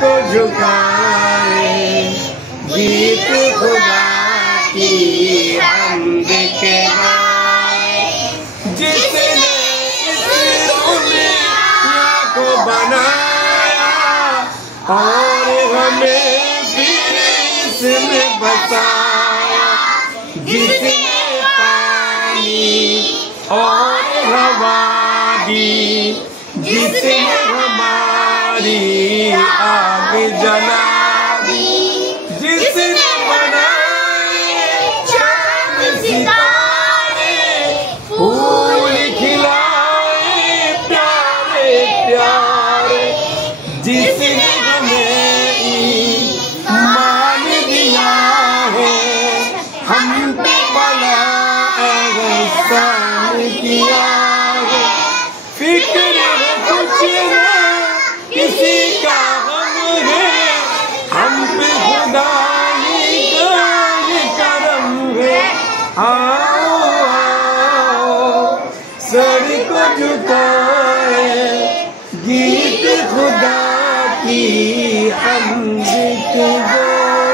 को झुकाए, गीत खुदा की हमद के गाए। जिसने इस दुनिया को बनाया और हमें फिर इसमें बसाया, जिसने पानी और हवा दी, जिसने हमारी आग जला दी, जिसने बनाए चांद सितारे, फूल खिलाए प्यारे प्यारे, जिसने हमें ईमान दिया है, हम पे बड़ा एहसान किया है। फिक्र कुछ ना किसी का हम है, हम पे खुदा ही का ये करम है। आओ आओ सर को झुकाए, गीत खुदा की हमद के गाए।